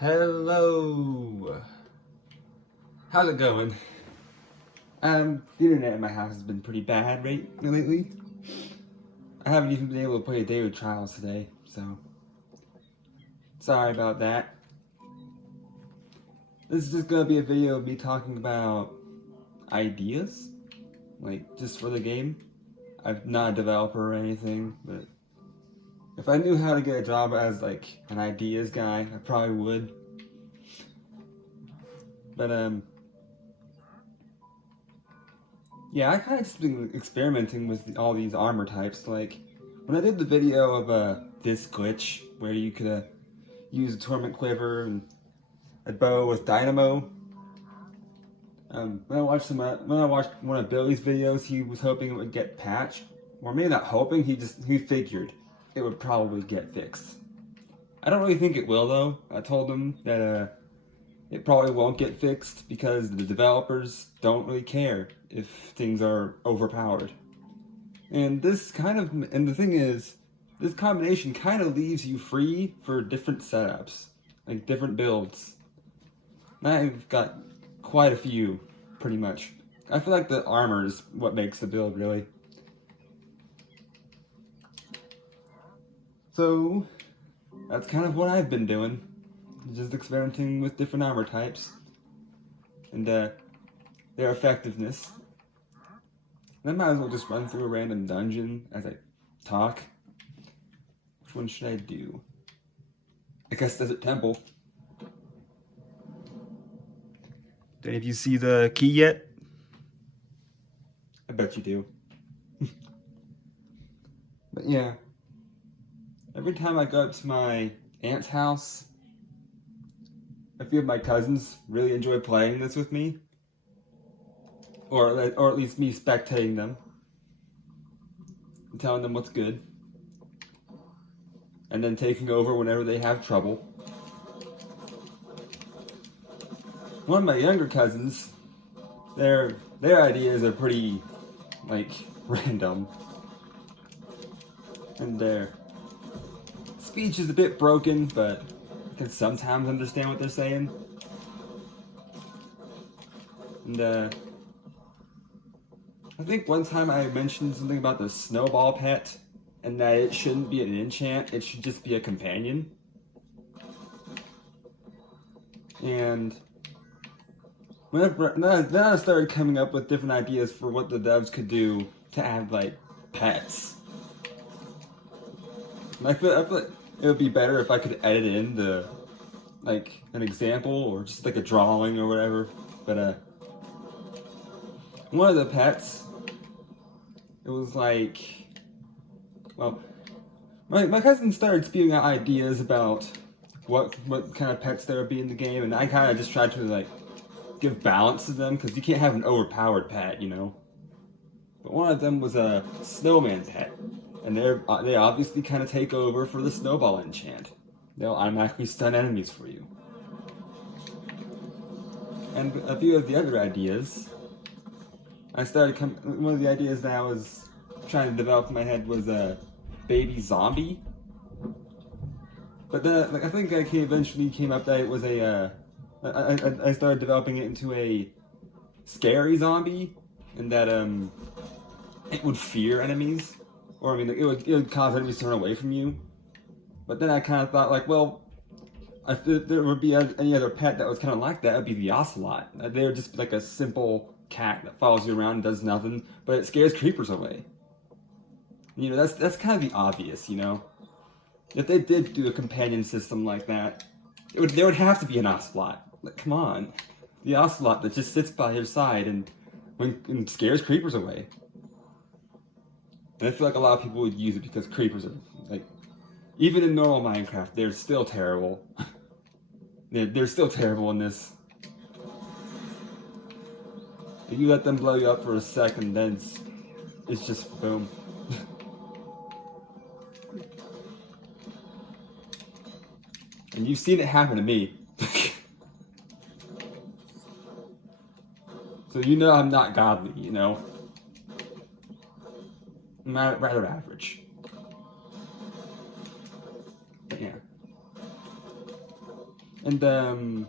Hello! How's it going? The internet in my house has been pretty bad lately. I haven't even been able to play Daily Trials today, so sorry about that. This is just gonna be a video of me talking about ideas, like just for the game. I'm not a developer or anything, but if I knew how to get a job as like an ideas guy, I probably would. But yeah, I kind of just been experimenting with all these armor types. Like, when I did the video of this glitch, where you could use a Torment Quiver and a bow with Dynamo, when I watched one of Billy's videos, he was hoping it would get patched. Or maybe not hoping, he figured it would probably get fixed. I don't really think it will, though. I told him that it probably won't get fixed because the developers don't really care if things are overpowered. And the thing is, this combination kind of leaves you free for different setups, like different builds. And I've got quite a few, pretty much. I feel like the armor is what makes the build, really. So, that's kind of what I've been doing. Just experimenting with different armor types and their effectiveness. And I might as well just run through a random dungeon as I talk. Which one should I do? I guess Desert Temple. Do any of you see the key yet? I bet you do. But yeah, every time I go up to my aunt's house, a few of my cousins really enjoy playing this with me, or at least me spectating them, and telling them what's good, and then taking over whenever they have trouble. One of my younger cousins, their ideas are pretty, like, random, and their speech is a bit broken, but I can sometimes understand what they're saying. And I think one time I mentioned something about the snowball pet, and that it shouldn't be an enchant, it should just be a companion. And then I started coming up with different ideas for what the devs could do to add, like, pets. And I feel like it would be better if I could edit in like, an example or just like a drawing or whatever. But one of the pets, it was like, well, my cousin started spewing out ideas about what kind of pets there would be in the game, and I kind of just tried to, like, give balance to them, because you can't have an overpowered pet, you know? But one of them was a snowman pet, and they obviously kind of take over for the snowball enchant. They'll automatically stun enemies for you. And a few of the other ideas, one of the ideas that I was trying to develop in my head was a baby zombie. But then, like, I think I eventually came up that it was I started developing it into a scary zombie, and that it would fear enemies, or I mean, like, it would cause enemies to run away from you. But then I kind of thought, like, well, if there would be any other pet that was kind of like that, it would be the ocelot. They would just be like a simple cat that follows you around and does nothing, but it scares creepers away. You know, that's kind of the obvious, you know? If they did do a companion system like that, there would have to be an ocelot. Like, come on. The ocelot that just sits by your side and scares creepers away. And I feel like a lot of people would use it because creepers are, like, even in normal Minecraft, they're still terrible. they're still terrible in this. If you let them blow you up for a second, then it's just boom. And you've seen it happen to me. So you know I'm not godly, you know? I'm rather average. But yeah. And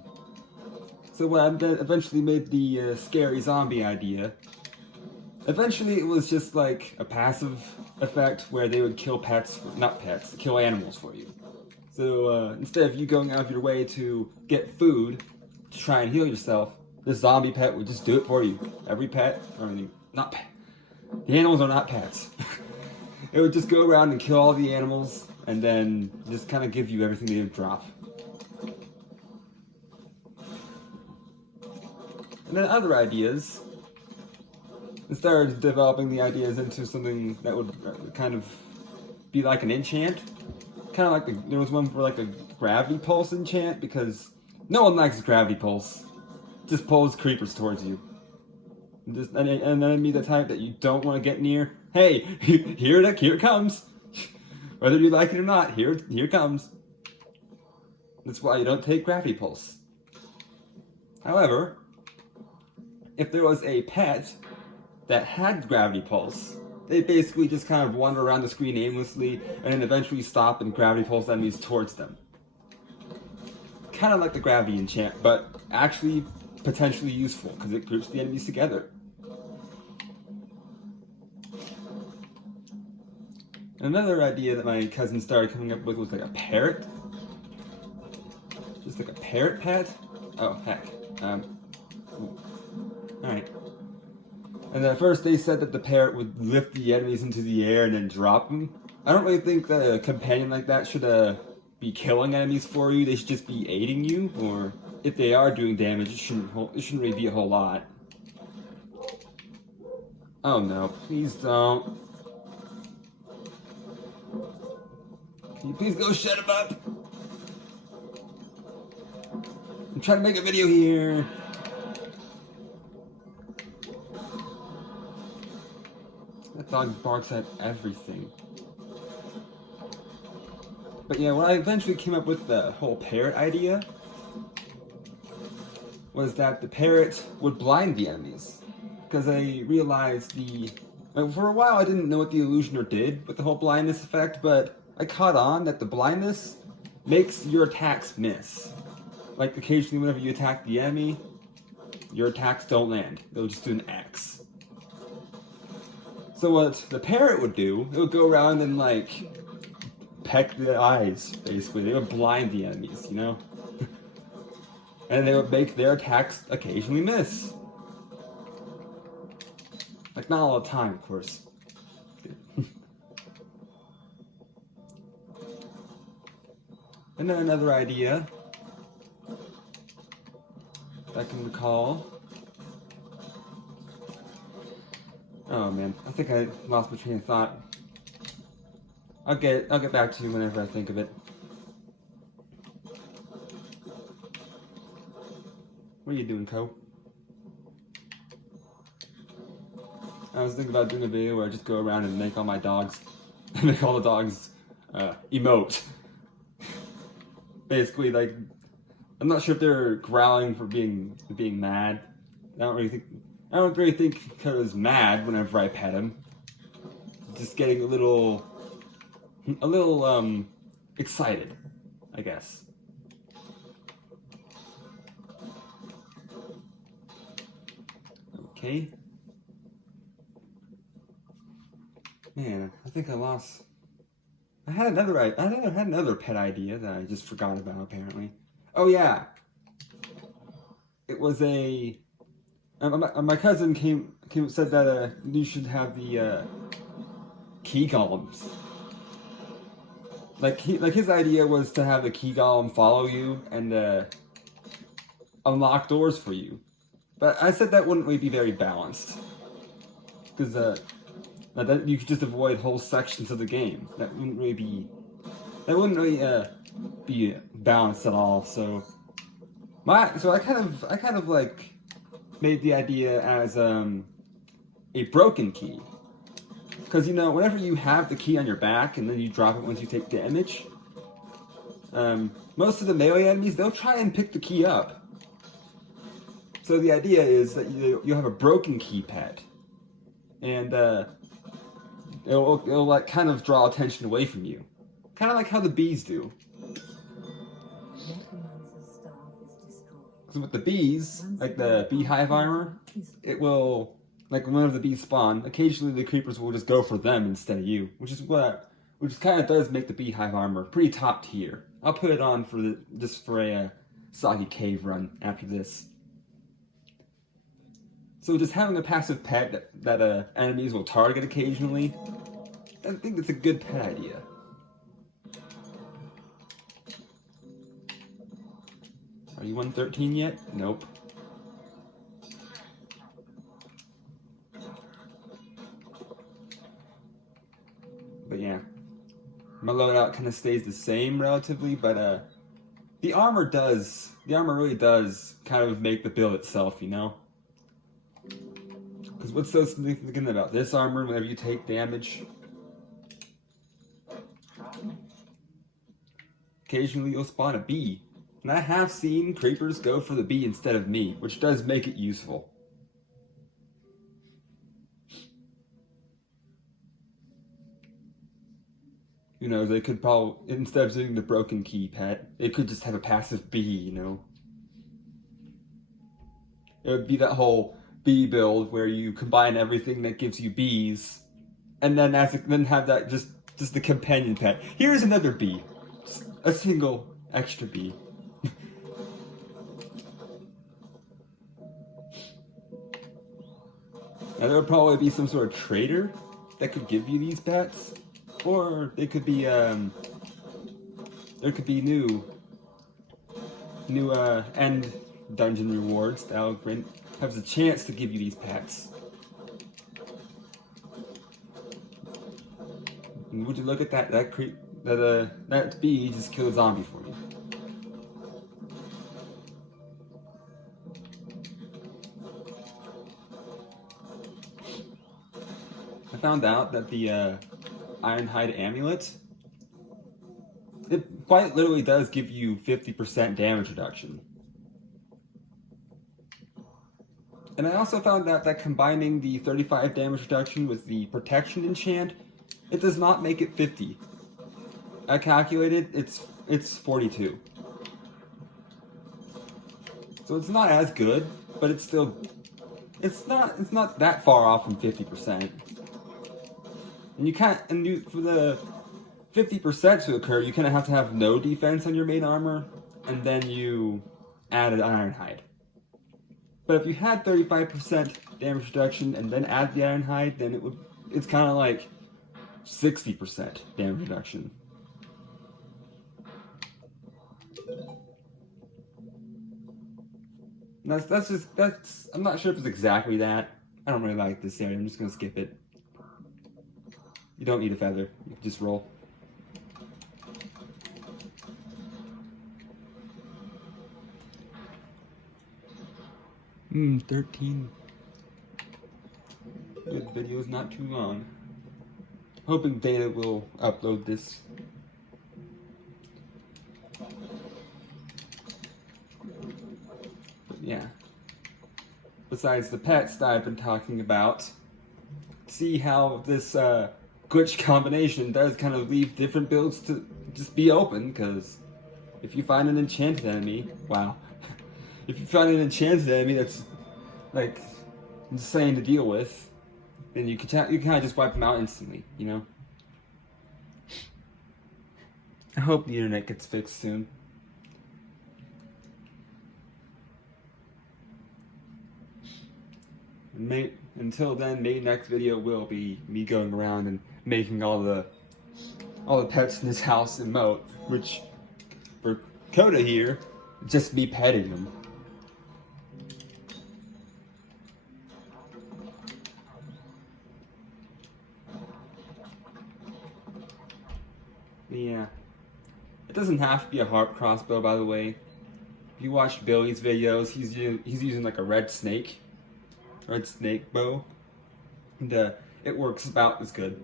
so when I eventually made the scary zombie idea, eventually it was just like a passive effect where they would kill kill animals for you. So instead of you going out of your way to get food to try and heal yourself, this zombie pet would just do it for you. Every pet, not pet. The animals are not pets. It would just go around and kill all the animals and then just kind of give you everything they would drop. And then other ideas. I started developing the ideas into something that would kind of be like an enchant. Kind of like there was one for like a gravity pulse enchant, because no one likes gravity pulse. Just pulls creepers towards you. An enemy the type that you don't want to get near. Hey, here it comes. Whether you like it or not, here it comes. That's why you don't take gravity pulse. However, if there was a pet that had gravity pulse, they basically just kind of wander around the screen aimlessly and then eventually stop and gravity pulse enemies towards them. Kind of like the gravity enchant, but actually potentially useful because it groups the enemies together. Another idea that my cousin started coming up with was like a parrot. Just like a parrot pet. Oh, heck. Alright. And at first they said that the parrot would lift the enemies into the air and then drop them. I don't really think that a companion like that should be killing enemies for you. They should just be aiding you, or if they are doing damage, it shouldn't really be a whole lot. Oh no, please don't. Can you please go shut him up? I'm trying to make a video here. That dog barks at everything. But yeah, when I eventually came up with the whole parrot idea, was that the parrot would blind the enemies. Because I realized for a while I didn't know what the illusioner did with the whole blindness effect, but I caught on that the blindness makes your attacks miss. Like occasionally whenever you attack the enemy, your attacks don't land. They'll just do an X. So what the parrot would do, it would go around and like peck the eyes, basically. They would blind the enemies, you know? And they would make their attacks occasionally miss. Like, not all the time, of course. And then another idea I can recall. Oh man, I think I lost my train of thought. I'll get back to you whenever I think of it. What are you doing, Co? I was thinking about doing a video where I just go around and make all my dogs, make all the dogs emote. Basically, like, I'm not sure if they're growling for being mad. I don't really think Ko's mad whenever I pet him. Just getting a little excited, I guess. Okay. Man, I think I lost. I had another pet idea that I just forgot about, apparently. Oh yeah, it was my cousin said that you should have the key golems. Like his idea was to have the key golem follow you and unlock doors for you. But I said that wouldn't really be very balanced, because that you could just avoid whole sections of the game. That wouldn't really be balanced at all. So I kind of like made the idea as a broken key, because whenever you have the key on your back and then you drop it once you take damage, most of the melee enemies, they'll try and pick the key up. So the idea is that you have a broken key pet, and it'll like kind of draw attention away from you, kind of like how the bees do. Because with the bees, like the beehive armor, it will, like one of the bees spawn, occasionally the creepers will just go for them instead of you, which kind of does make the beehive armor pretty top tier. I'll put it on for just for a Soggy Cave run after this. So just having a passive pet that enemies will target occasionally, I think it's a good pet idea. Are you 113 yet? Nope. But yeah, my loadout kind of stays the same relatively, but the armor really does kind of make the build itself, you know? Because what's so significant about this armor whenever you take damage? Occasionally you'll spawn a bee. And I have seen creepers go for the bee instead of me, which does make it useful. You know, they could probably, instead of doing the broken key pet, they could just have a passive bee, you know? It would be that whole bee build where you combine everything that gives you bees, and then have that just the companion pet. Here's another bee. Just a single extra bee. Now there would probably be some sort of trader that could give you these pets, or they could be there could be new end dungeon rewards that will have the chance to give you these pets. And would you look at that bee just killed a zombie for me. I found out that the Ironhide amulet, it quite literally does give you 50% damage reduction. And I also found out that combining the 35 damage reduction with the protection enchant, it does not make it 50. I calculated it's 42. So it's not as good, but it's not that far off from 50%. And for the 50% to occur, you kind of have to have no defense on your main armor, and then you add an Ironhide. But if you had 35% damage reduction and then add the Ironhide, then it's kind of like 60% damage reduction. And that's I'm not sure if it's exactly that. I don't really like this area. I'm just gonna skip it. You don't need a feather. You can just roll. 13. Good video is not too long. Hoping Data will upload this. But yeah. Besides the pets that I've been talking about, see how this glitch combination does kind of leave different builds to just be open, because if you find an enchanted enemy, wow. If you find an enchanted enemy that's like insane to deal with, then you can kind of just wipe them out instantly, you know? I hope the internet gets fixed soon. Until then, maybe next video will be me going around and making all the pets in this house emote, which for Coda here, just me petting them. Yeah. It doesn't have to be a harp crossbow, by the way. If you watch Billy's videos, he's using like a red snake bow, and it works about as good.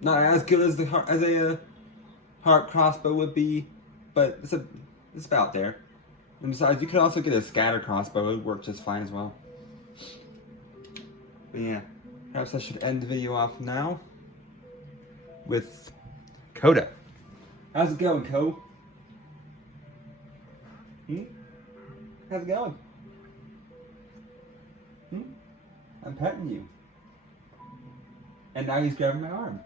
Not as good as a harp crossbow would be, but it's about there. And besides, you could also get a scatter crossbow; it would work just fine as well. But yeah, perhaps I should end the video off now with Coda. How's it going, Co? How's it going? I'm petting you. And now he's grabbing my arm.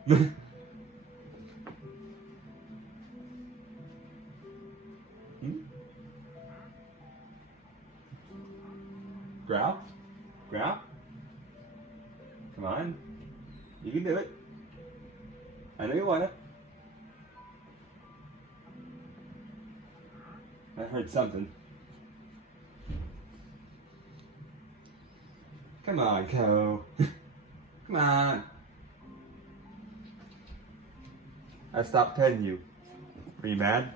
Growl? Growl? Come on. You can do it. I know you want it. I heard something. Come on, Co. Come on. I stopped petting you. Are you mad?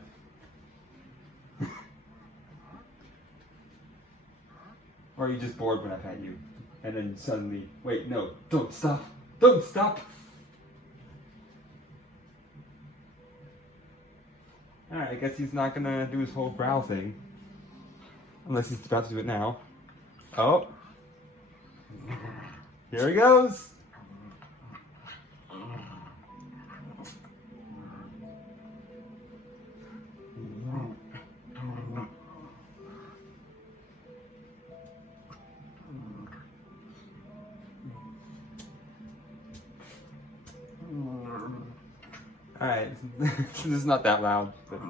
Or are you just bored when I pet you? And then suddenly, wait, no, don't stop. Don't stop. Alright, I guess he's not gonna do his whole brow thing. Unless he's about to do it now. Oh. Here he goes. Alright, this is not that loud. But...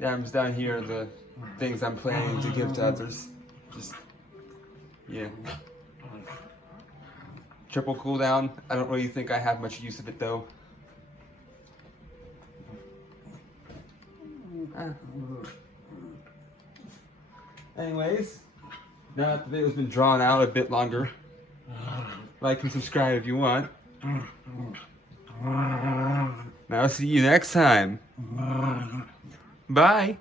Dam's down here, the things I'm planning to give to others. Just, yeah. Triple cooldown. I don't really think I have much use of it though. Anyways, now that the video's been drawn out a bit longer, like and subscribe if you want. Now I'll see you next time. Bye.